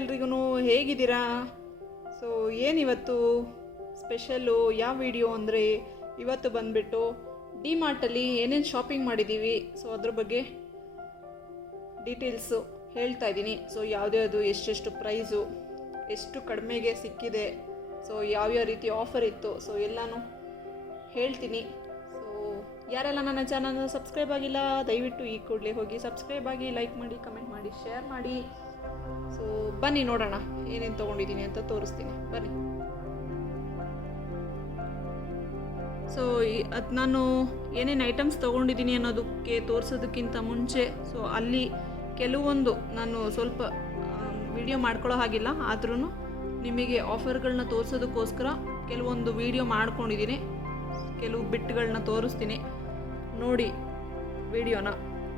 ಎಲ್ರಿಗೂ ಹೇಗಿದ್ದೀರಾ? ಸೊ ಏನಿವತ್ತು ಸ್ಪೆಷಲ್ಲು ಯಾವ ವಿಡಿಯೋ ಅಂದರೆ ಇವತ್ತು ಬಂದುಬಿಟ್ಟು ಡಿ ಮಾರ್ಟಲ್ಲಿ ಏನೇನು ಶಾಪಿಂಗ್ ಮಾಡಿದ್ದೀವಿ ಸೊ ಅದ್ರ ಬಗ್ಗೆ ಡೀಟೇಲ್ಸು ಹೇಳ್ತಾ ಇದ್ದೀನಿ. ಸೊ ಯಾವುದ್ಯಾವುದು ಎಷ್ಟೆಷ್ಟು ಪ್ರೈಸು, ಎಷ್ಟು ಕಡಿಮೆಗೆ ಸಿಕ್ಕಿದೆ, ಸೊ ಯಾವ್ಯಾವ ರೀತಿ ಆಫರ್ ಇತ್ತು, ಸೊ ಎಲ್ಲನೂ ಹೇಳ್ತೀನಿ. ಸೊ ಯಾರೆಲ್ಲ ನನ್ನ ಚಾನಲ್ನ ಸಬ್ಸ್ಕ್ರೈಬ್ ಆಗಿಲ್ಲ ದಯವಿಟ್ಟು ಈ ಕೂಡಲೇ ಹೋಗಿ ಸಬ್ಸ್ಕ್ರೈಬ್ ಆಗಿ, ಲೈಕ್ ಮಾಡಿ, ಕಮೆಂಟ್ ಮಾಡಿ, ಶೇರ್ ಮಾಡಿ. ಸೊ ಬನ್ನಿ ನೋಡೋಣ ಏನೇನು ತೊಗೊಂಡಿದ್ದೀನಿ ಅಂತ ತೋರಿಸ್ತೀನಿ, ಬನ್ನಿ. ಸೊ ಅದು ನಾನು ಏನೇನು ಐಟಮ್ಸ್ ತೊಗೊಂಡಿದ್ದೀನಿ ಅನ್ನೋದಕ್ಕೆ ತೋರಿಸೋದಕ್ಕಿಂತ ಮುಂಚೆ ಸೊ ಅಲ್ಲಿ ಕೆಲವೊಂದು ನಾನು ಸ್ವಲ್ಪ ವಿಡಿಯೋ ಮಾಡ್ಕೊಳ್ಳೋ ಹಾಗಿಲ್ಲ, ಆದ್ರೂ ನಿಮಗೆ ಆಫರ್ಗಳನ್ನ ತೋರಿಸೋದಕ್ಕೋಸ್ಕರ ಕೆಲವೊಂದು ವಿಡಿಯೋ ಮಾಡ್ಕೊಂಡಿದ್ದೀನಿ. ಕೆಲವು ಬಿಟ್ಗಳನ್ನ ತೋರಿಸ್ತೀನಿ, ನೋಡಿ ವಿಡಿಯೋನ.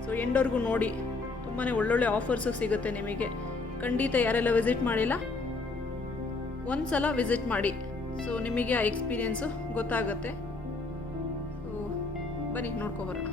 ಸೊ ಎಂಡವರೆಗೂ ನೋಡಿ, ತುಂಬಾ ಒಳ್ಳೊಳ್ಳೆ ಆಫರ್ಸು ಸಿಗುತ್ತೆ ನಿಮಗೆ. ಖಂಡಿತ ಯಾರೆಲ್ಲ ವಿಸಿಟ್ ಮಾಡಿಲ್ಲ ಒಂದು ಸಲ ವಿಸಿಟ್ ಮಾಡಿ, ಸೊ ನಿಮಗೆ ಆ ಎಕ್ಸ್ಪೀರಿಯೆನ್ಸು ಗೊತ್ತಾಗುತ್ತೆ. ಸೊ ಬನ್ನಿ ನೋಡ್ಕೊಬರೋಣ.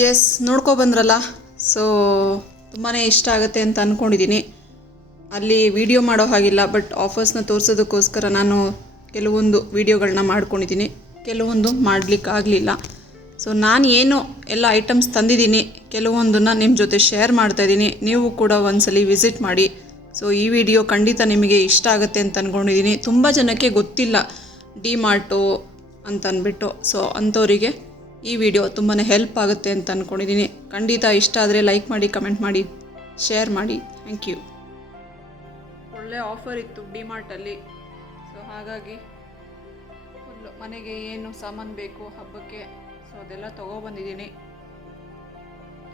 ಎಸ್, ನೋಡ್ಕೊಬಂದ್ರಲ್ಲ. ಸೊ ತುಂಬಾ ಇಷ್ಟ ಆಗುತ್ತೆ ಅಂತ ಅಂದ್ಕೊಂಡಿದ್ದೀನಿ. ಅಲ್ಲಿ ವಿಡಿಯೋ ಮಾಡೋ ಹಾಗಿಲ್ಲ, ಬಟ್ ಆಫರ್ಸ್ನ ತೋರಿಸೋದಕ್ಕೋಸ್ಕರ ನಾನು ಕೆಲವೊಂದು ವಿಡಿಯೋಗಳನ್ನ ಮಾಡ್ಕೊಂಡಿದ್ದೀನಿ, ಕೆಲವೊಂದು ಮಾಡಲಿಕ್ಕಾಗಲಿಲ್ಲ. ಸೊ ನಾನು ಏನು ಎಲ್ಲ ಐಟಮ್ಸ್ ತಂದಿದ್ದೀನಿ ಕೆಲವೊಂದನ್ನು ನಿಮ್ಮ ಜೊತೆ ಶೇರ್ ಮಾಡ್ತಾಯಿದ್ದೀನಿ. ನೀವು ಕೂಡ ಒಂದ್ಸಲಿ ವಿಸಿಟ್ ಮಾಡಿ. ಸೊ ಈ ವಿಡಿಯೋ ಖಂಡಿತ ನಿಮಗೆ ಇಷ್ಟ ಆಗುತ್ತೆ ಅಂತ ಅಂದ್ಕೊಂಡಿದ್ದೀನಿ. ತುಂಬ ಜನಕ್ಕೆ ಗೊತ್ತಿಲ್ಲ ಡಿ-ಮಾರ್ಟು ಅಂತ ಅಂದ್ಬಿಟ್ಟು. ಸೊ ಅಂಥವರಿಗೆ ಈ ವಿಡಿಯೋ ತುಂಬಾ ಹೆಲ್ಪ್ ಆಗುತ್ತೆ ಅಂತ ಅಂದ್ಕೊಂಡಿದ್ದೀನಿ. ಖಂಡಿತ ಇಷ್ಟ ಆದರೆ ಲೈಕ್ ಮಾಡಿ, ಕಮೆಂಟ್ ಮಾಡಿ, ಶೇರ್ ಮಾಡಿ. Thank you. ಒಳ್ಳೆ ಆಫರ್ ಇತ್ತು ಡಿ-ಮಾರ್ಟಲ್ಲಿ. ಸೊ ಹಾಗಾಗಿ ಫುಲ್ಲು ಮನೆಗೆ ಏನು ಸಾಮಾನು ಬೇಕು ಹಬ್ಬಕ್ಕೆ, ಸೊ ಅದೆಲ್ಲ ತೊಗೊಬಂದಿದ್ದೀನಿ.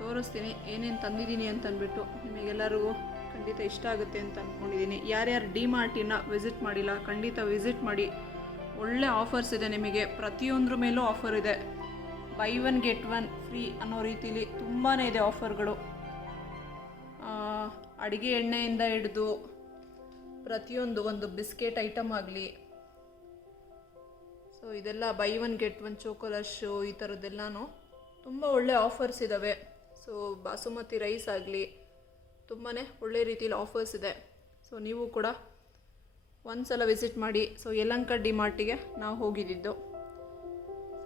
ತೋರಿಸ್ತೀನಿ ಏನೇನು ತಂದಿದ್ದೀನಿ ಅಂತ ಅಂದ್ಬಿಟ್ಟು. ನಿಮಗೆಲ್ಲರಿಗೂ ಖಂಡಿತ ಇಷ್ಟ ಆಗುತ್ತೆ ಅಂತ ಅಂದ್ಕೊಂಡಿದ್ದೀನಿ. ಯಾರ್ಯಾರು ಡಿ-ಮಾರ್ಟಿನ ವಿಸಿಟ್ ಮಾಡಿಲ್ಲ ಖಂಡಿತ ವಿಸಿಟ್ ಮಾಡಿ. ಒಳ್ಳೆ ಆಫರ್ಸ್ ಇದೆ ನಿಮಗೆ, ಪ್ರತಿಯೊಂದ್ರ ಮೇಲೂ ಆಫರ್ ಇದೆ. By one get one free ಅನ್ನೋ ರೀತಿಲಿ ತುಂಬಾ ಇದೆ ಆಫರ್ಗಳು. ಅಡುಗೆ ಎಣ್ಣೆಯಿಂದ ಹಿಡಿದು ಪ್ರತಿಯೊಂದು, ಒಂದು ಬಿಸ್ಕೆಟ್ ಐಟಮ್ ಆಗಲಿ, ಸೊ ಇದೆಲ್ಲ ಬೈ ಒನ್ ಗೆಟ್ ಒನ್, ಚೋಕೊಲಶು, ಈ ಥರದ್ದೆಲ್ಲನೂ ತುಂಬ ಒಳ್ಳೆ ಆಫರ್ಸ್ ಇದ್ದಾವೆ. ಸೊ ಬಾಸುಮತಿ ರೈಸ್ ಆಗಲಿ ತುಂಬಾ ಒಳ್ಳೆ ರೀತಿಯಲ್ಲಿ ಆಫರ್ಸ್ ಇದೆ. ಸೊ ನೀವು ಕೂಡ ಒಂದು ಸಲ ವಿಸಿಟ್ ಮಾಡಿ. ಸೊ ಯಲಹಂಕ ಡಿ-ಮಾರ್ಟಿಗೆ ನಾವು ಹೋಗಿದ್ದಿದ್ದು.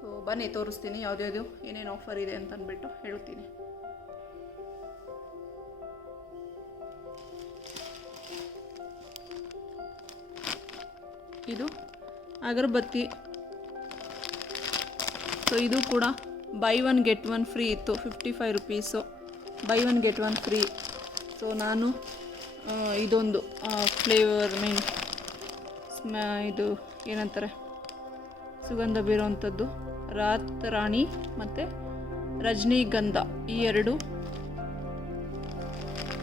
ಸೊ ಬನ್ನಿ ತೋರಿಸ್ತೀನಿ ಯಾವುದ್ಯಾವುದು ಏನೇನು ಆಫರ್ ಇದೆ ಅಂತ ಅಂದ್ಬಿಟ್ಟು ಹೇಳ್ತೀನಿ. ಇದು ಅಗರಬತ್ತಿ. ಸೊ ಇದು ಕೂಡ by one get one free ಇತ್ತು, 55 rupees, by one get one free. So ನಾನು ಇದೊಂದು ಫ್ಲೇವರ್ ಇದು ಏನಂತಾರೆ ಸುಗಂಧ ಬೀರುವಂಥದ್ದು, ರಾತರಾಣಿ ಮತ್ತು ರಜನಿಗಂಧ, ಈ ಎರಡು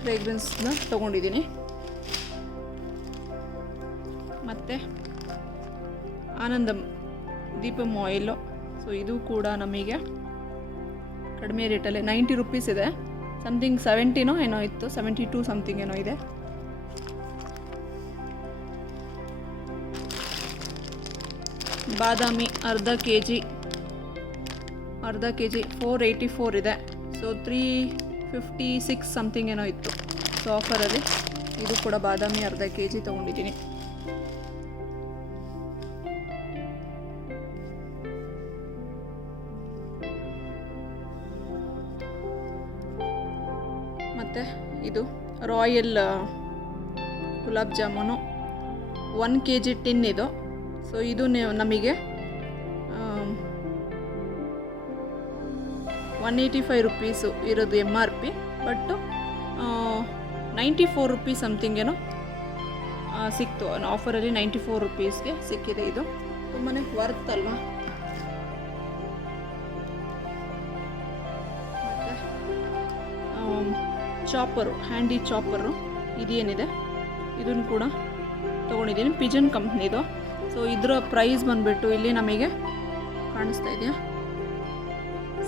ಫ್ರೇಗ್ರೆನ್ಸ್ನ ತೊಗೊಂಡಿದ್ದೀನಿ. ಮತ್ತು ಆನಂದಮ್ ದೀಪಮ್ ಆಯಿಲು. ಸೊ ಇದು ಕೂಡ ನಮಗೆ ಕಡಿಮೆ ರೇಟಲ್ಲೇ 90 ರುಪೀಸ್ ಇದೆ. ಸಮಥಿಂಗ್ 70 ಏನೋ ಇತ್ತು, 72 ಸಮಥಿಂಗ್ ಏನೋ ಇದೆ. ಬಾದಾಮಿ ಅರ್ಧ ಕೆ ಜಿ 484 ಇದೆ. ಸೊ 356 ಸಮಥಿಂಗ್ ಏನೋ ಇತ್ತು. ಸೊ ಆಫರಲ್ಲಿ ಇದು ಕೂಡ ಬಾದಾಮಿ ಅರ್ಧ ಕೆ ಜಿ ತೊಗೊಂಡಿದ್ದೀನಿ. ಮತ್ತು ಇದು royal gulab jamun 1 K G tin ಇದು. ಸೊ ಇದು ನಮಗೆ 185 ರುಪೀಸು ಇರೋದು MRP, ಬಟ್ಟು 94 ರುಪೀಸ್ ಸಮಥಿಂಗ್ ಏನೋ ಸಿಕ್ತು ಆಫರಲ್ಲಿ. 94 ರುಪೀಸ್ಗೆ ಸಿಕ್ಕಿದೆ. ಇದು ತುಂಬಾ ವರ್ತ್ ಅಲ್ವಾ. ಚಾಪರು, ಹ್ಯಾಂಡಿ ಚಾಪರು ಇದೇನಿದೆ ಇದನ್ನು ಕೂಡ ತೊಗೊಂಡಿದ್ದೀನಿ, ಪಿಜನ್ ಕಂಪ್ನಿದು. ಸೊ ಇದರ ಪ್ರೈಸ್ ಬಂದುಬಿಟ್ಟು ಇಲ್ಲಿ ನಮಗೆ ಕಾಣಿಸ್ತಾ ಇದೆಯಾ,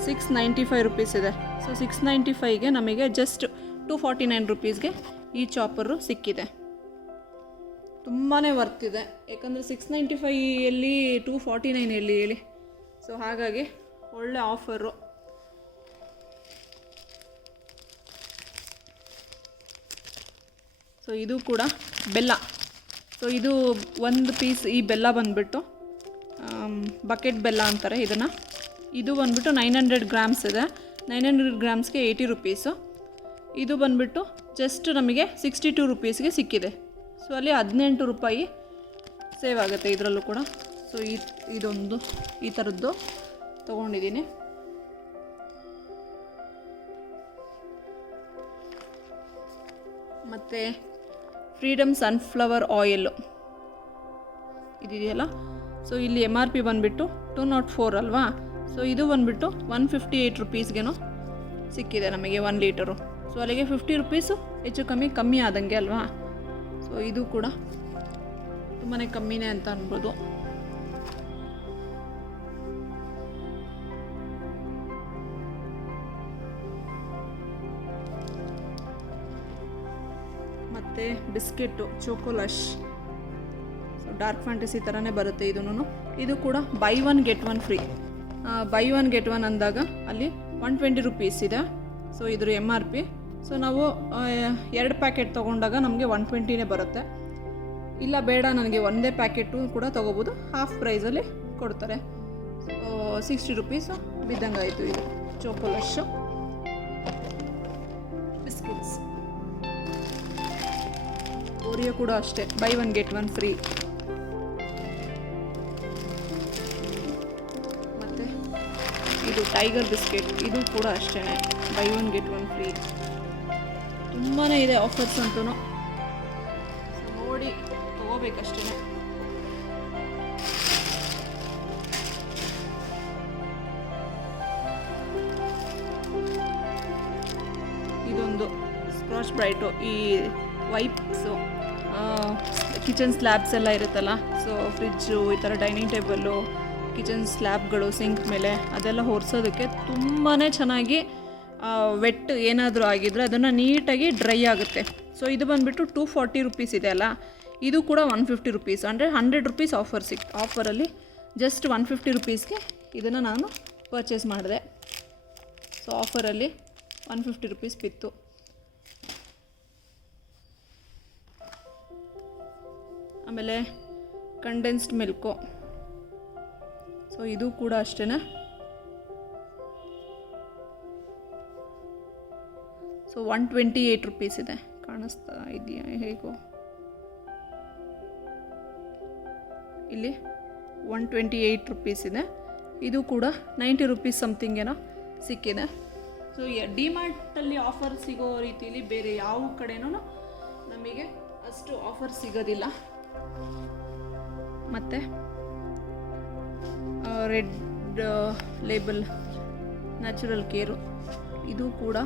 695 ರುಪೀಸ್ ಇದೆ. ಸೊ 695ಗೆ ನಮಗೆ ಜಸ್ಟ್ 249 ರುಪೀಸ್ಗೆ ಈ ಚಾಪರು ಸಿಕ್ಕಿದೆ. ತುಂಬಾ ವರ್ತಿದೆ, ಯಾಕಂದರೆ 695 249 ಎಲ್ಲಿ ಹೇಳಿ. ಸೊ ಹಾಗಾಗಿ ಒಳ್ಳೆ ಆಫರು. ಸೊ ಇದು ಕೂಡ ಬೆಲ್ಲ. ಸೊ ಇದು ಒಂದು ಪೀಸ್, ಈ ಬೆಲ್ಲ ಬಂದುಬಿಟ್ಟು ಬಕೆಟ್ ಬೆಲ್ಲ ಅಂತಾರೆ ಇದನ್ನು. ಇದು ಬಂದುಬಿಟ್ಟು 900 ಗ್ರಾಮ್ಸ್ ಇದೆ. 900 ಗ್ರಾಮ್ಸ್ಗೆ 80 ರುಪೀಸು. ಇದು ಬಂದುಬಿಟ್ಟು ಜಸ್ಟ್ ನಮಗೆ 62 ರುಪೀಸ್ಗೆ ಸಿಕ್ಕಿದೆ. ಸೊ ಅಲ್ಲಿ 18 ರೂಪಾಯಿ ಸೇವ್ ಆಗುತ್ತೆ ಇದರಲ್ಲೂ ಕೂಡ. ಸೊ ಇದೊಂದು ಈ ಥರದ್ದು ತೊಗೊಂಡಿದ್ದೀನಿ. ಮತ್ತು ಫ್ರೀಡಮ್ ಸನ್ಫ್ಲವರ್ ಆಯಿಲು ಇದೆಯಲ್ಲ. ಸೊ ಇಲ್ಲಿ MRP ಬಂದುಬಿಟ್ಟು 204 ಅಲ್ವಾ. ಸೊ ಇದು ಬಂದುಬಿಟ್ಟು 158 ರುಪೀಸ್ಗೇನೋ ಸಿಕ್ಕಿದೆ ನಮಗೆ 1 ಲೀಟರು. ಸೊ ಅಲ್ಲಿಗೆ 50 ರುಪೀಸು ಹೆಚ್ಚು ಕಮ್ಮಿ ಆದಂಗೆ ಅಲ್ವಾ. ಸೊ ಇದು ಕೂಡ ತುಂಬಾ ಕಮ್ಮಿನೇ ಅಂತ ಅನ್ಬೋದು. ಮತ್ತು ಬಿಸ್ಕೆಟ್ಟು ಚೋಕೊಲಶ್, ಸೊ ಡಾರ್ಕ್ ಫ್ಯಾಂಟಸಿ ಥರನೇ ಬರುತ್ತೆ ಇದೂ. ಇದು ಕೂಡ by one get one free. By one get one ಅಂದಾಗ ಅಲ್ಲಿ 120 ರುಪೀಸ್ ಇದೆ. ಸೊ ಇದ್ರ MRP. ಸೊ ನಾವು 2 ಪ್ಯಾಕೆಟ್ ತೊಗೊಂಡಾಗ ನಮಗೆ 120ನೇ ಬರುತ್ತೆ. ಇಲ್ಲ ಬೇಡ ನನಗೆ ಒಂದೇ ಪ್ಯಾಕೆಟು ಕೂಡ ತೊಗೋಬೋದು, ಹಾಫ್ ಪ್ರೈಸಲ್ಲಿ ಕೊಡ್ತಾರೆ. 60 ರುಪೀಸು ಬಿದ್ದಂಗಾಯಿತು. ಇದು ಚೋಕೊಲಶ್ ಬಿಸ್ಕಿಟ್ಸ್. ಓರಿಯೋ ಕೂಡ ಅಷ್ಟೇ, ಬೈ 1 get 1 ಫ್ರೀ. ಮತ್ತು ಇದು ಟೈಗರ್ ಬಿಸ್ಕೆಟ್, ಇದು ಕೂಡ ಅಷ್ಟೇ, ಬೈ 1 get 1 ಫ್ರೀ. ತುಂಬಾ ಇದೆ ಆಫರ್ಸ್ ಅಂತೂ, ನೋಡಿ ತೊಗೋಬೇಕಷ್ಟೇ. ಇದೊಂದು ಸ್ಕ್ರಾಚ್ ಬ್ರೈಟು, ಈ ವೈಪ್ಸು, ಕಿಚನ್ ಸ್ಲ್ಯಾಬ್ಸ್ ಎಲ್ಲ ಇರುತ್ತಲ್ಲ, ಸೊ ಫ್ರಿಜ್ಜು, ಈ ಥರ ಡೈನಿಂಗ್ ಟೇಬಲ್ಲು, ಕಿಚನ್ ಸ್ಲ್ಯಾಬ್ಗಳು, ಸಿಂಕ್ ಮೇಲೆ ಅದೆಲ್ಲ ಒರೆಸೋದಕ್ಕೆ ತುಂಬಾ ಚೆನ್ನಾಗಿ ವೆಟ್ ಏನಾದರೂ ಆಗಿದ್ರೆ ಅದನ್ನು ನೀಟಾಗಿ ಡ್ರೈ ಆಗುತ್ತೆ. ಸೊ ಇದು ಬಂದುಬಿಟ್ಟು 240 ರುಪೀಸ್ ಇದೆ ಅಲ್ಲ, ಇದು ಕೂಡ 150 ರುಪೀಸ್, ಅಂದರೆ 100 ರುಪೀಸ್ ಆಫರಲ್ಲಿ ಜಸ್ಟ್ 150 ರುಪೀಸ್ಗೆ ಇದನ್ನು ನಾನು ಪರ್ಚೇಸ್ ಮಾಡಿದೆ. ಸೊ ಆಫರಲ್ಲಿ 150 ರುಪೀಸ್ ಬಿತ್ತು. ಆಮೇಲೆ ಕಂಡೆನ್ಸ್ಡ್ ಮಿಲ್ಕು, ಸೊ ಇದು ಕೂಡ ಅಷ್ಟೇ, ಸೊ 128 ರುಪೀಸ್ ಇದೆ. ಕಾಣಿಸ್ತಾ ಇದೆಯಾ ಹೇಗೋ, ಇಲ್ಲಿ 128 ರುಪೀಸ್ ಇದೆ. ಇದು ಕೂಡ 90 ರುಪೀಸ್ ಸಮಥಿಂಗ್ ಏನೋ ಸಿಕ್ಕಿದೆ. ಸೊ ಡಿಮಾರ್ಟಲ್ಲಿ ಆಫರ್ ಸಿಗೋ ರೀತಿಯಲ್ಲಿ ಬೇರೆ ಯಾವ ಕಡೆನೂ ನಮಗೆ ಅಷ್ಟು ಆಫರ್ ಸಿಗೋದಿಲ್ಲ. ಮತ್ತು ರೆಡ್ ಲೇಬಲ್ ನ್ಯಾಚುರಲ್ ಕೇರು, ಇದು ಕೂಡ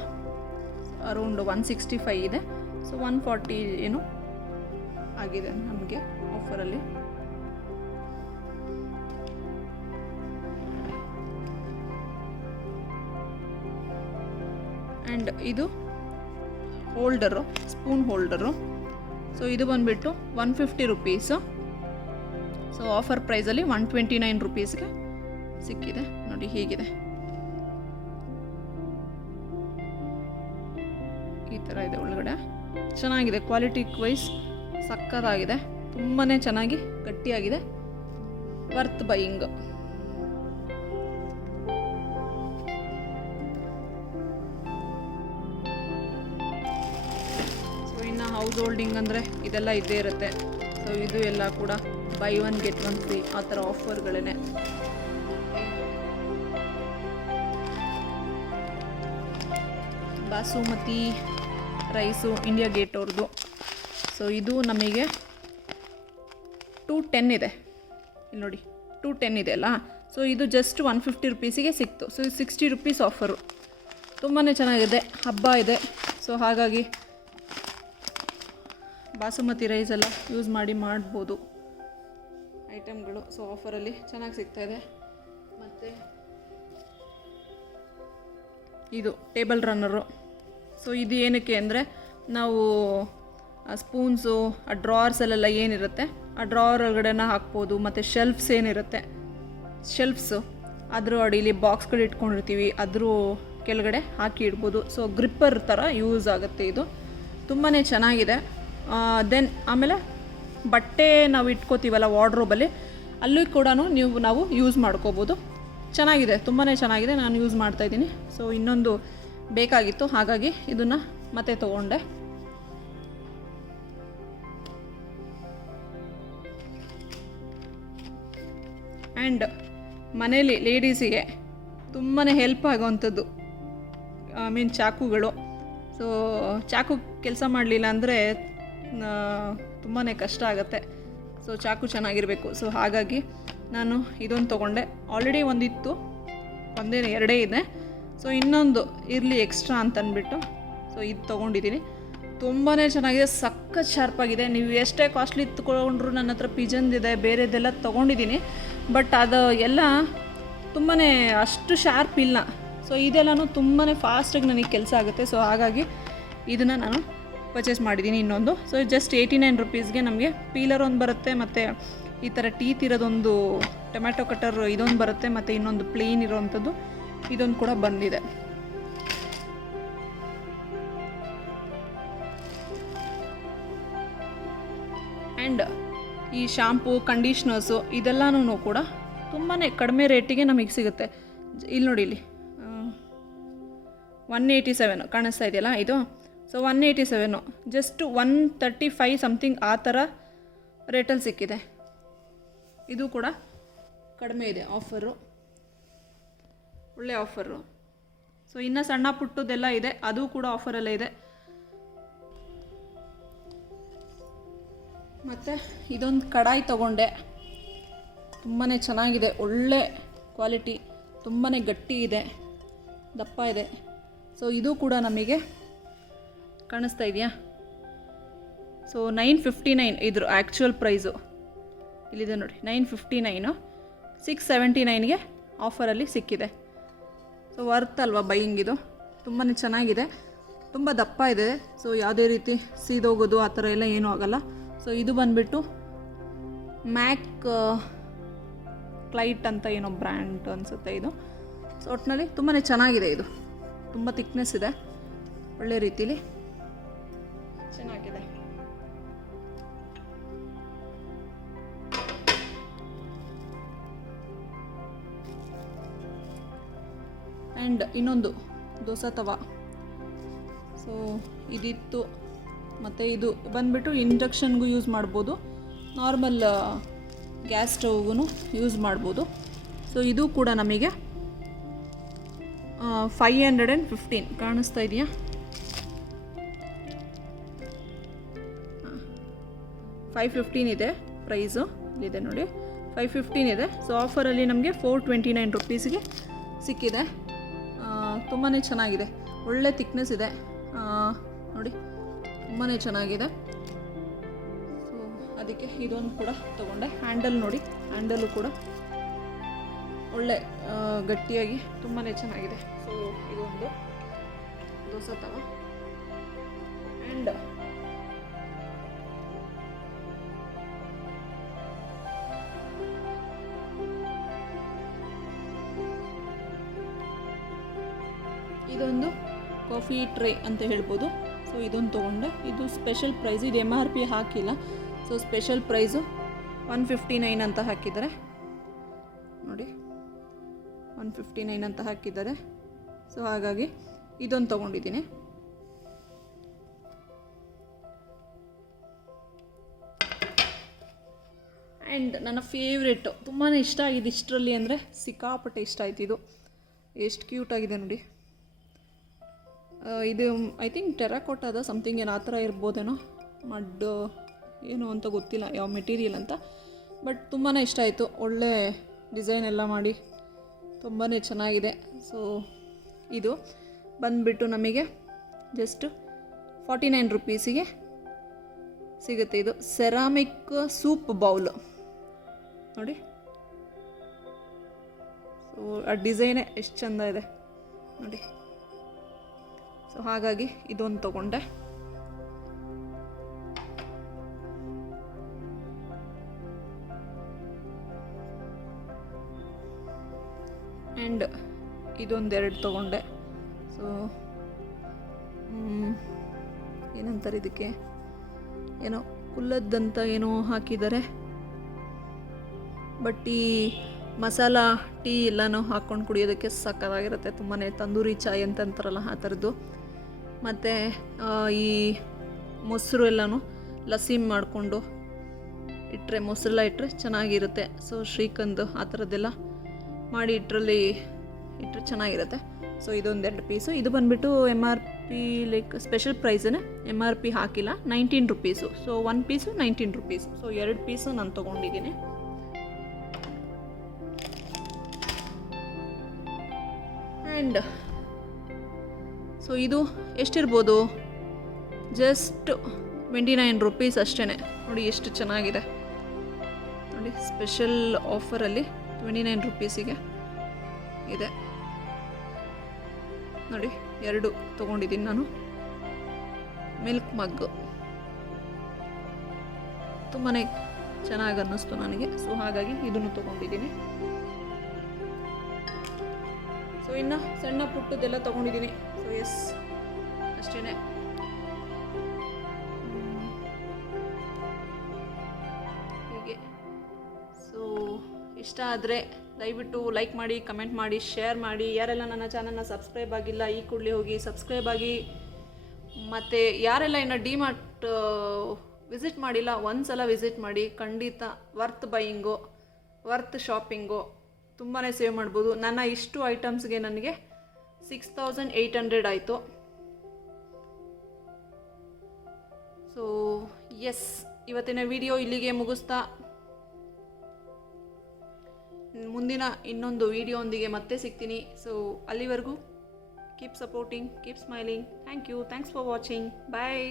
ಅರೌಂಡ್ 165 ಇದೆ. ಸೊ 140 ಏನು ಆಗಿದೆ ನಮಗೆ ಆಫರಲ್ಲಿ. ಆ್ಯಂಡ್ ಇದು ಹೋಲ್ಡರು, ಸ್ಪೂನ್ ಹೋಲ್ಡರು, ಸೊ ಇದು ಬಂದುಬಿಟ್ಟು 150 ರುಪೀಸು. ಸೊ ಆಫರ್ ಪ್ರೈಸಲ್ಲಿ 129 ರುಪೀಸ್ಗೆ ಸಿಕ್ಕಿದೆ. ನೋಡಿ ಹೀಗಿದೆ, ಈ ಥರ ಇದೆ ಒಳಗಡೆ. ಚೆನ್ನಾಗಿದೆ, ಕ್ವಾಲಿಟಿ ವೈಸ್ ಸಕ್ಕತ್ತಾಗಿದೆ, ತುಂಬಾ ಚೆನ್ನಾಗಿ ಗಟ್ಟಿಯಾಗಿದೆ, ವರ್ತ್ ಬೈಯಿಂಗ್. ಸೊ ಇನ್ನು ಹೌಸ್ ಹೋಲ್ಡಿಂಗ್ ಅಂದರೆ ಇದೆಲ್ಲ ಇದ್ದೇ ಇರುತ್ತೆ. ಸೊ ಇದು ಎಲ್ಲ ಕೂಡ ಬೈ 1 get 1 ಫ್ರೀ ಆ ಥರ ಆಫರ್ಗಳೇ. ಬಾಸುಮತಿ ರೈಸು ಇಂಡಿಯಾ ಗೇಟ್ ಅವ್ರದ್ದು. ಸೊ ಇದು ನಮಗೆ 210 ಇದೆ, ಇಲ್ಲಿ ನೋಡಿ 210 ಇದೆ ಅಲ್ಲ. ಸೊ ಇದು ಜಸ್ಟ್ 150 ರುಪೀಸಿಗೆ ಸಿಕ್ತು. ಸೊ 60 ರುಪೀಸ್ ಆಫರು, ತುಂಬಾ ಚೆನ್ನಾಗಿದೆ, ಹಬ್ಬ ಇದೆ. ಸೊ ಹಾಗಾಗಿ ಬಾಸುಮತಿ ರೈಸ್ ಎಲ್ಲ ಯೂಸ್ ಮಾಡ್ಬೋದು ಐಟಮ್ಗಳು. ಸೊ ಆಫರಲ್ಲಿ ಚೆನ್ನಾಗಿ ಸಿಗ್ತಾಯಿದೆ. ಮತ್ತು ಇದು ಟೇಬಲ್ ರನ್ನರು. ಸೊ ಇದು ಏನಕ್ಕೆ ಅಂದರೆ ನಾವು ಸ್ಪೂನ್ಸು, ಆ ಡ್ರಾರ್ಸಲ್ಲೆಲ್ಲ ಏನಿರುತ್ತೆ ಆ ಡ್ರಾರ್ ಒಳಗಡೆನ ಹಾಕ್ಬೋದು. ಮತ್ತು ಶೆಲ್ಫ್ಸ್ ಏನಿರುತ್ತೆ, ಶೆಲ್ಫ್ಸು ಅದ್ರ ಅಡಿಲಿ ಬಾಕ್ಸ್ಗಳು ಇಟ್ಕೊಂಡಿರ್ತೀವಿ, ಅದ್ರ ಕೆಳಗಡೆ ಹಾಕಿ ಇಡ್ಬೋದು. ಸೊ ಗ್ರಿಪ್ಪರ್ ಥರ ಯೂಸ್ ಆಗುತ್ತೆ. ಇದು ತುಂಬಾ ಚೆನ್ನಾಗಿದೆ. ದೆನ್ ಆಮೇಲೆ ಬಟ್ಟೆ ನಾವು ಇಟ್ಕೋತೀವಲ್ಲ ವಾರ್ಡ್ರೋಬಲ್ಲಿ, ಅಲ್ಲೂ ಕೂಡ ನಾವು ಯೂಸ್ ಮಾಡ್ಕೋಬೋದು. ಚೆನ್ನಾಗಿದೆ, ತುಂಬಾ ಚೆನ್ನಾಗಿದೆ, ನಾನು ಯೂಸ್ ಮಾಡ್ತಾಯಿದ್ದೀನಿ. ಸೊ ಇನ್ನೊಂದು ಬೇಕಾಗಿತ್ತು, ಹಾಗಾಗಿ ಇದನ್ನು ಮತ್ತೆ ತೊಗೊಂಡೆ. ಆ್ಯಂಡ್ ಮನೇಲಿ ಲೇಡೀಸಿಗೆ ತುಂಬಾ ಹೆಲ್ಪ್ ಆಗೋವಂಥದ್ದು ಚಾಕುಗಳು. ಸೊ ಚಾಕು ಕೆಲಸ ಮಾಡಲಿಲ್ಲ ಅಂದರೆ ತುಂಬಾ ಕಷ್ಟ ಆಗುತ್ತೆ. ಸೊ ಚಾಕು ಚೆನ್ನಾಗಿರಬೇಕು. ಸೊ ಹಾಗಾಗಿ ನಾನು ಇದೊಂದು ತೊಗೊಂಡೆ. ಆಲ್ರೆಡಿ ಒಂದಿತ್ತು, ಎರಡೇ ಇದೆ. ಸೊ ಇನ್ನೊಂದು ಇರಲಿ ಎಕ್ಸ್ಟ್ರಾ ಅಂತ ಅಂದ್ಬಿಟ್ಟು ಸೊ ಇದು ತೊಗೊಂಡಿದ್ದೀನಿ. ತುಂಬಾ ಚೆನ್ನಾಗಿದೆ, ಸಖತ್ ಶಾರ್ಪಾಗಿದೆ. ನೀವು ಎಷ್ಟೇ ಕಾಸ್ಟ್ಲಿ ತೊಗೊಂಡ್ರು, ನನ್ನ ಹತ್ರ ಪಿಜನ್ದಿದೆ, ಬೇರೆದೆಲ್ಲ ತೊಗೊಂಡಿದ್ದೀನಿ, ಬಟ್ ಅದು ಎಲ್ಲ ತುಂಬಾ ಅಷ್ಟು ಶಾರ್ಪ್ ಇಲ್ಲ. ಸೊ ಇದೆಲ್ಲನೂ ತುಂಬಾ ಫಾಸ್ಟಾಗಿ ನನಗೆ ಕೆಲಸ ಆಗುತ್ತೆ. ಸೊ ಹಾಗಾಗಿ ಇದನ್ನು ನಾನು ಪರ್ಚೇಸ್ ಮಾಡಿದ್ದೀನಿ ಇನ್ನೊಂದು. ಸೊ ಜಸ್ಟ್ 89 ರುಪೀಸ್ಗೆ ನಮಗೆ ಪೀಲರ್ ಒಂದು ಬರುತ್ತೆ, ಮತ್ತು ಈ ಥರ ಟೀತ್ ಇರೋದೊಂದು ಟೊಮ್ಯಾಟೊ ಕಟರ್ ಇದೊಂದು ಬರುತ್ತೆ, ಮತ್ತು ಇನ್ನೊಂದು ಪ್ಲೇನ್ ಇರೋವಂಥದ್ದು ಇದೊಂದು ಕೂಡ ಬಂದಿದೆ. ಈ ಶಾಂಪೂ ಕಂಡೀಷ್ನರ್ಸು ಇದೆಲ್ಲನೂ ಕೂಡ ತುಂಬಾ ಕಡಿಮೆ ರೇಟಿಗೆ ನಮಗೆ ಸಿಗುತ್ತೆ. ಇಲ್ಲಿ ನೋಡಿ, ಇಲ್ಲಿ 187 ಕಾಣಿಸ್ತಾ ಇದೆಯಲ್ಲ ಇದು. ಸೊ 187 ಜಸ್ಟ್ 135 ಸಮಥಿಂಗ್ ಆ ಥರ ರೇಟಲ್ಲಿ ಸಿಕ್ಕಿದೆ. ಇದು ಕೂಡ ಕಡಿಮೆ ಇದೆ, ಆಫರು, ಒಳ್ಳೆ ಆಫರು. ಸೊ ಇನ್ನು ಸಣ್ಣ ಪುಟ್ಟದೆಲ್ಲ ಇದೆ, ಅದು ಕೂಡ ಆಫರಲ್ಲೇ ಇದೆ. ಮತ್ತು ಇದೊಂದು ಕಡಾಯಿ ತೊಗೊಂಡೆ, ತುಂಬಾ ಚೆನ್ನಾಗಿದೆ, ಒಳ್ಳೆ ಕ್ವಾಲಿಟಿ, ತುಂಬಾ ಗಟ್ಟಿ ಇದೆ, ದಪ್ಪ ಇದೆ. ಸೊ ಇದು ಕೂಡ ನಮಗೆ ಕಾಣಿಸ್ತಾ ಇದೆಯಾ. ಸೊ 959 ಇದ್ರ ಆ್ಯಕ್ಚುಯಲ್ ಪ್ರೈಸು ಇಲ್ಲಿದೆ ನೋಡಿ, 959, 679ಗೆ ಆಫರಲ್ಲಿ ಸಿಕ್ಕಿದೆ. ಸೊ ವರ್ತ್ ಅಲ್ವಾ ಬೈಯಿಂಗ್ ಇದು, ತುಂಬಾ ಚೆನ್ನಾಗಿದೆ, ತುಂಬ ದಪ್ಪ ಇದೆ. ಸೊ ಯಾವುದೇ ರೀತಿ ಸೀದೋಗೋದು ಆ ಥರ ಎಲ್ಲ ಏನೂ ಆಗೋಲ್ಲ. ಸೊ ಇದು ಬಂದುಬಿಟ್ಟು ಮ್ಯಾಕ್ ಕ್ಲೈಟ್ ಅಂತ ಏನೋ ಬ್ರ್ಯಾಂಡ್ ಅನಿಸುತ್ತೆ ಇದು. ಸೊ ಒಟ್ಟಿನಲ್ಲಿ ತುಂಬಾ ಚೆನ್ನಾಗಿದೆ, ಇದು ತುಂಬ ಥಿಕ್ನೆಸ್ ಇದೆ, ಒಳ್ಳೆ ರೀತಿಲಿ ಚೆನ್ನಾಗಿದೆ. ಆ್ಯಂಡ್ ಇನ್ನೊಂದು ದೋಸೆ ತವಾ. ಸೊ ಇದಿತ್ತು. ಮತ್ತು ಇದು ಬಂದುಬಿಟ್ಟು ಇಂಡಕ್ಷನ್ಗೂ ಯೂಸ್ ಮಾಡ್ಬೋದು, ನಾರ್ಮಲ್ ಗ್ಯಾಸ್ ಸ್ಟವ್ಗೂ ಯೂಸ್ ಮಾಡ್ಬೋದು. ಸೊ ಇದು ಕೂಡ ನಮಗೆ 515 ಕಾಣಿಸ್ತಾ ಇದೆಯಾ, 515 ಇದೆ ಪ್ರೈಸು, ಇಲ್ಲಿದೆ ನೋಡಿ 515 ಇದೆ. ಸೊ ಆಫರಲ್ಲಿ ನಮಗೆ 429 ರುಪೀಸ್ಗೆ ಸಿಕ್ಕಿದೆ. ತುಂಬಾ ಚೆನ್ನಾಗಿದೆ, ಒಳ್ಳೆ ಥಿಕ್ನೆಸ್ ಇದೆ ನೋಡಿ, ತುಂಬಾ ಚೆನ್ನಾಗಿದೆ. ಸೊ ಅದಕ್ಕೆ ಇದೊಂದು ಕೂಡ ತೊಗೊಂಡೆ. ಹ್ಯಾಂಡಲ್ ನೋಡಿ, ಹ್ಯಾಂಡಲು ಕೂಡ ಒಳ್ಳೆ ಗಟ್ಟಿಯಾಗಿ ತುಂಬಾ ಚೆನ್ನಾಗಿದೆ. ಸೊ ಇದೊಂದು ದೋಸೆ ತವ. ಆ್ಯಂಡ್ ಇದೊಂದು ಕಾಫಿ ಟ್ರೇ ಅಂತ ಹೇಳ್ಬೋದು. ಸೊ ಇದೊಂದು ತೊಗೊಂಡೆ, ಇದು ಸ್ಪೆಷಲ್ ಪ್ರೈಸ್, ಇದು MRP ಹಾಕಿಲ್ಲ. ಸೊ ಸ್ಪೆಷಲ್ ಪ್ರೈಸು 159 ಅಂತ ಹಾಕಿದ್ದಾರೆ ನೋಡಿ, 159 ಅಂತ ಹಾಕಿದ್ದಾರೆ. ಸೊ ಹಾಗಾಗಿ ಇದೊಂದು ತೊಗೊಂಡಿದ್ದೀನಿ. ಆ್ಯಂಡ್ ನನ್ನ ಫೇವ್ರೆಟ್ಟು, ತುಂಬಾ ಇಷ್ಟ ಆಗಿದೆ ಇಷ್ಟರಲ್ಲಿ ಅಂದರೆ ಸಿಕ್ಕಾಪಟ್ಟೆ ಇಷ್ಟ ಆಯ್ತು. ಇದು ಎಷ್ಟು ಕ್ಯೂಟಾಗಿದೆ ನೋಡಿ. ಇದು ಐ ಥಿಂಕ್ ಟೆರಾಕೋಟಾದ ಸಮಥಿಂಗ್ ಏನು ಆ ಥರ ಇರ್ಬೋದೇನೋ, ಮಡ್ ಏನು ಅಂತ ಗೊತ್ತಿಲ್ಲ ಯಾವ ಮೆಟೀರಿಯಲ್ ಅಂತ, ಬಟ್ ತುಂಬಾ ಇಷ್ಟ ಆಯಿತು. ಒಳ್ಳೆ ಡಿಸೈನ್ ಎಲ್ಲ ಮಾಡಿ ತುಂಬಾ ಚೆನ್ನಾಗಿದೆ. ಸೊ ಇದು ಬಂದುಬಿಟ್ಟು ನಮಗೆ ಜಸ್ಟ್ 49 ರುಪೀಸಿಗೆ ಸಿಗುತ್ತೆ. ಇದು ಸೆರಾಮಿಕ್ ಸೂಪ್ ಬೌಲ್ ನೋಡಿ. ಸೊ ಆ ಡಿಸೈನೇ ಎಷ್ಟು ಚೆಂದ ಇದೆ ನೋಡಿ. ಸೊ ಹಾಗಾಗಿ ಇದೊಂದು ತೊಗೊಂಡೆ. ಆ್ಯಂಡ್ ಇದೊಂದೆರಡು ತೊಗೊಂಡೆ. ಸೊ ಏನಂತಾರೆ ಇದಕ್ಕೆ, ಏನೋ ಕುಲ್ಲದ್ದಂತ ಏನೋ ಹಾಕಿದ್ದಾರೆ, ಬಟ್ ಈ ಮಸಾಲ ಟೀ ಎಲ್ಲನೂ ಹಾಕ್ಕೊಂಡು ಕುಡಿಯೋದಕ್ಕೆ ಸಕ್ಕತ್ತಾಗಿರುತ್ತೆ. ತುಂಬಾ ತಂದೂರಿ ಚಾಯ್ ಅಂತ ಅಂತಾರಲ್ಲ ಆ ಥರದ್ದು. ಮತ್ತು ಈ ಮೊಸರು ಎಲ್ಲನೂ ಲಸ್ಸಿ ಮಾಡಿಕೊಂಡು ಇಟ್ಟರೆ, ಮೊಸರೆಲ್ಲ ಇಟ್ಟರೆ ಚೆನ್ನಾಗಿರುತ್ತೆ. ಸೊ ಶ್ರೀಖಂಡ್ ಆ ಥರದ್ದೆಲ್ಲ ಮಾಡಿ ಇಟ್ಟರೆ ಚೆನ್ನಾಗಿರುತ್ತೆ. ಸೊ ಇದೊಂದೆರಡು ಪೀಸು. ಇದು ಬಂದುಬಿಟ್ಟು MRP ಲೈಕ್ ಸ್ಪೆಷಲ್ ಪ್ರೈಸೇ, MRP ಹಾಕಿಲ್ಲ, 19 rupees. So 1 piece 19 rupees. So 2 piece ನಾನು ತೊಗೊಂಡಿದ್ದೀನಿ. ಆ್ಯಂಡ್ ಸೊ ಇದು ಎಷ್ಟಿರ್ಬೋದು, ಜಸ್ಟ್ 29 ರುಪೀಸ್ ಅಷ್ಟೇ. ನೋಡಿ ಎಷ್ಟು ಚೆನ್ನಾಗಿದೆ ನೋಡಿ, ಸ್ಪೆಷಲ್ ಆಫರಲ್ಲಿ 29 ರುಪೀಸಿಗೆ ಇದೆ ನೋಡಿ. 2 ತೊಗೊಂಡಿದ್ದೀನಿ ನಾನು. ಮಿಲ್ಕ್ ಮಗ್ಗು ತುಂಬಾ ಚೆನ್ನಾಗಿ ಅನ್ನಿಸ್ತು ನನಗೆ. ಸೊ ಹಾಗಾಗಿ ಇದನ್ನು ತೊಗೊಂಡಿದ್ದೀನಿ. ಸೊ ಇನ್ನು ಸಣ್ಣ ಪುಟ್ಟದೆಲ್ಲ ತೊಗೊಂಡಿದ್ದೀನಿ. ಸೊ ಎಸ್ ಅಷ್ಟೇ. ಹೀಗೆ ಇಷ್ಟ ಆದರೆ ದಯವಿಟ್ಟು ಲೈಕ್ ಮಾಡಿ, ಕಮೆಂಟ್ ಮಾಡಿ, ಶೇರ್ ಮಾಡಿ. ಯಾರೆಲ್ಲ ನನ್ನ ಚಾನಲ್ನ ಸಬ್ಸ್ಕ್ರೈಬ್ ಆಗಿಲ್ಲ ಈ ಕೂಡಲೇ ಹೋಗಿ ಸಬ್ಸ್ಕ್ರೈಬ್ ಆಗಿ. ಮತ್ತು ಯಾರೆಲ್ಲ ಇನ್ನು ಡಿಮಾರ್ಟ್ ವಿಸಿಟ್ ಮಾಡಿಲ್ಲ ಒಂದು ಸಲ ವಿಸಿಟ್ ಮಾಡಿ. ಖಂಡಿತ ವರ್ತ್ ಬೈಯಿಂಗು, ವರ್ತ್ ಶಾಪಿಂಗು, ತುಂಬಾ ಸೇವ್ ಮಾಡ್ಬೋದು. ನನ್ನ ಇಷ್ಟು ಐಟಮ್ಸ್ಗೆ ನನಗೆ 6800 ಆಯಿತು. ಸೊ ಎಸ್, ಇವತ್ತಿನ ವಿಡಿಯೋ ಇಲ್ಲಿಗೆ ಮುಗಿಸ್ತಾ ಮುಂದಿನ ಇನ್ನೊಂದು ವಿಡಿಯೋಂದಿಗೆ ಮತ್ತೆ ಸಿಗ್ತೀನಿ. ಸೊ ಅಲ್ಲಿವರೆಗೂ keep supporting, keep smiling. Thank you, thanks for watching. Bye.